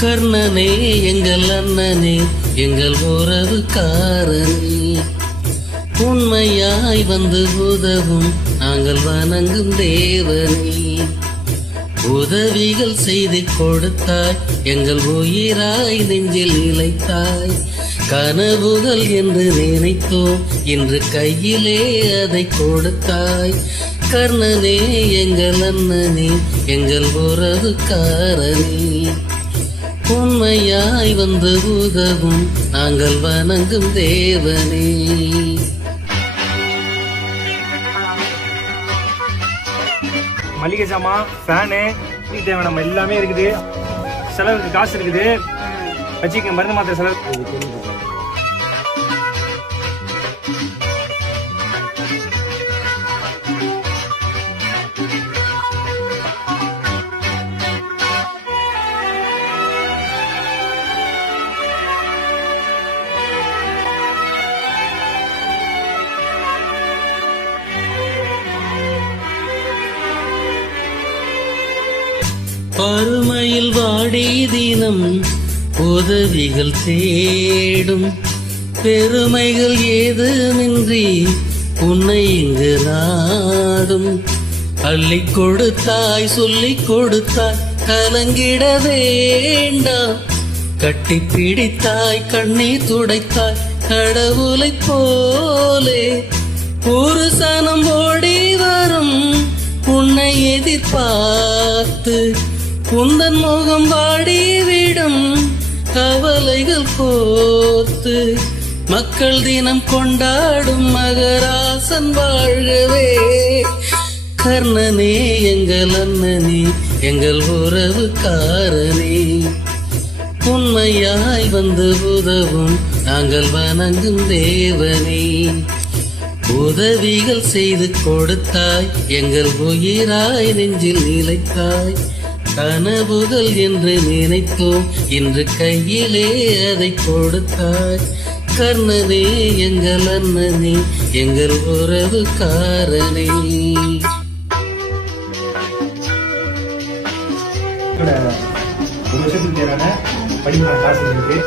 கர்ணனே எங்கள் அண்ணனே எங்கள் உறவுக்காரனே, உண்மையாய் வந்து உதவும் நாங்கள் வணங்கும் தேவனே. உதவிகள் செய்து கொடுத்தாய், எங்கள் உயிராய் நெஞ்சில் இழைத்தாய். கனவுகள் என்று நினைத்தோம், இன்று கையிலே அதை கொடுத்தாய். கர்ணனே எங்கள் அண்ணனே எங்கள் உறவுக்காரனே, உண்மையாய் வந்து உதவும் நாங்கள் வணங்கும் தேவனே. மளிகை சாமான், ஃபேனு, வீட்டு தேவையான நம்ம எல்லாமே இருக்குது. செலவுக்கு காசு இருக்குது, வச்சுக்க மருந்து மாத்திரை செலவு. பருமையில் வாடி தினம் உதவிகள் தேடும், பெருமைகள் ஏதுமின்றி உன்னை இங்கு நாடும். அள்ளி கொடுத்தாய், சொல்லிக் கொடுத்தாய், கலங்கிட வேண்டாம். கட்டி பிடித்தாய், கண்ணீர் துடைத்தாய், கடவுளை போலே. ஒரு சனம் ஓடி வரும் உன்னை எதிர்பார்த்து, உந்தன் முகம் வாடிவிடும் கவலைகள் கோர்த்து. மக்கள் தினம் கொண்டாடும் மகராசன் வாழ்கவே. கர்ணனே எங்கள் அண்ணனே எங்கள் உறவுக்காரனே, உண்மையாய் வந்து உதவும் நாங்கள் வணங்கும் தேவனே. உதவிகள் செய்து கொடுத்தாய், எங்கள் உயிராய் நெஞ்சில் நிலைத்தாய். கனவுகள் என்று நினைத்தோம், இன்று கையிலே அதை கொடுத்தாய். கர்ணனே எங்கள் அண்ணனே எங்கள் உறவுக்காரனே. ஒரு வருஷத்துக்கு தேவையான படிமான காசு இருக்கு.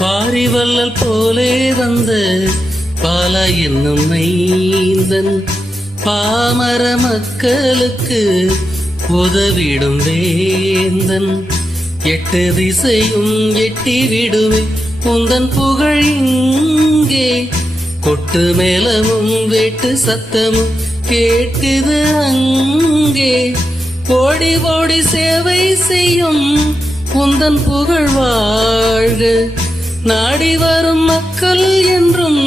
பாரிவள்ளல் போலே வந்த பாலா என்னும் மைந்தன், பாமர மக்களுக்கு உதவிடும் வேந்தன். எட்டு திசையும் எட்டி விடுவே உந்தன் புகழ் இங்கே. கொட்டு மேளமும் வேட்டு சத்தமும் கேட்குது அங்கே. ஓடி ஓடி சேவை செய்யும் உந்தன் புகழ் வாழ்க. நாடி வரும் மக்கள் என்றும்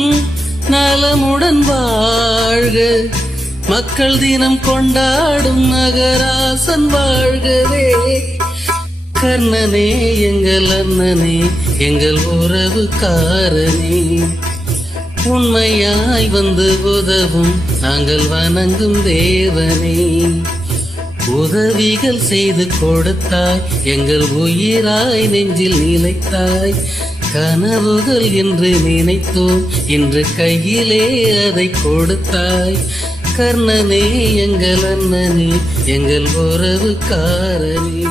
நலமுடன் வாழ்க. மக்கள் தினம் கொண்டாடும் மகராசன் வாழ்கவே. கர்ணனே எங்கள் அண்ணனே எங்கள் உறவுக்காரனே, உண்மையாய் வந்து உதவும் நாங்கள் வணங்கும் தேவனே. உதவிகள் செய்து கொடுத்தாய், எங்கள் உயிராய் நெஞ்சில் நிலைத்தாய். கனவுகள் என்று நினைத்தோம், இன்று கையிலே அதை கொடுத்தாய். கர்ணனே எங்கள் அண்ணனே எங்கள் உறவுக்காரனே.